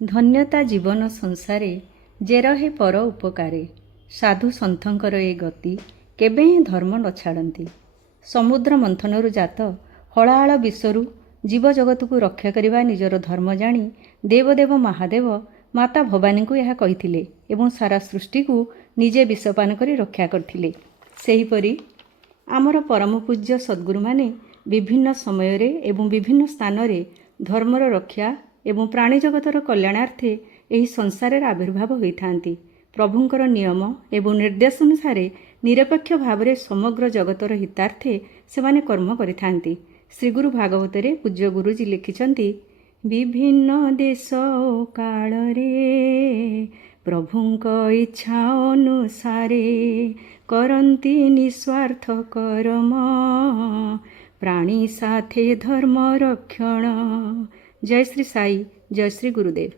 ଧନ୍ୟତା ଜୀବନ ସଂସାରେ ଯେ ରହେ ପର ଉପକାରେ। ସାଧୁ ସନ୍ଥଙ୍କର ଏ ଗତି କେବେ ହିଁ ଧର୍ମ ନ ଛାଡ଼ନ୍ତି। ସମୁଦ୍ର ମନ୍ଥନରୁ ଜାତ ହଳାହଳ ବିଶ୍ୱରୁ ଜୀବଜଗତକୁ ରକ୍ଷା କରିବା ନିଜର ଧର୍ମ ଜାଣି ଦେବଦେବ ମହାଦେବ ମାତା ଭବାନୀଙ୍କୁ ଏହା କହିଥିଲେ ଏବଂ ସାରା ସୃଷ୍ଟିକୁ ନିଜେ ବିଷପାନ କରି ରକ୍ଷା କରିଥିଲେ। ସେହିପରି ଆମର ପରମ ପୂଜ୍ୟ ସଦ୍ଗୁରୁମାନେ ବିଭିନ୍ନ ସମୟରେ ଏବଂ ବିଭିନ୍ନ ସ୍ଥାନରେ ଧର୍ମର ରକ୍ଷା ଏବଂ ପ୍ରାଣୀ ଜଗତର କଲ୍ୟାଣାର୍ଥେ ଏହି ସଂସାରରେ ଆବିର୍ଭାବ ହୋଇଥାନ୍ତି। ପ୍ରଭୁଙ୍କର ନିୟମ ଏବଂ ନିର୍ଦ୍ଦେଶ ଅନୁସାରେ ନିରପେକ୍ଷ ଭାବରେ ସମଗ୍ର ଜଗତର ହିତାର୍ଥେ ସେମାନେ କର୍ମ କରିଥାନ୍ତି। ଶ୍ରୀଗୁରୁ ଭାଗବତରେ ପୂଜ୍ୟ ଗୁରୁଜୀ ଲେଖିଛନ୍ତି, ବିଭିନ୍ନ ଦେଶ ଓ କାଳରେ ପ୍ରଭୁଙ୍କ ଇଚ୍ଛା ଅନୁସାରେ କରନ୍ତି ନିସ୍ୱାର୍ଥ କର୍ମ, ପ୍ରାଣୀ ସାଥେ ଧର୍ମ ରକ୍ଷଣ। ଜୟ ଶ୍ରୀ ସାଇ, ଜୟ ଶ୍ରୀ ଗୁରୁଦେବ।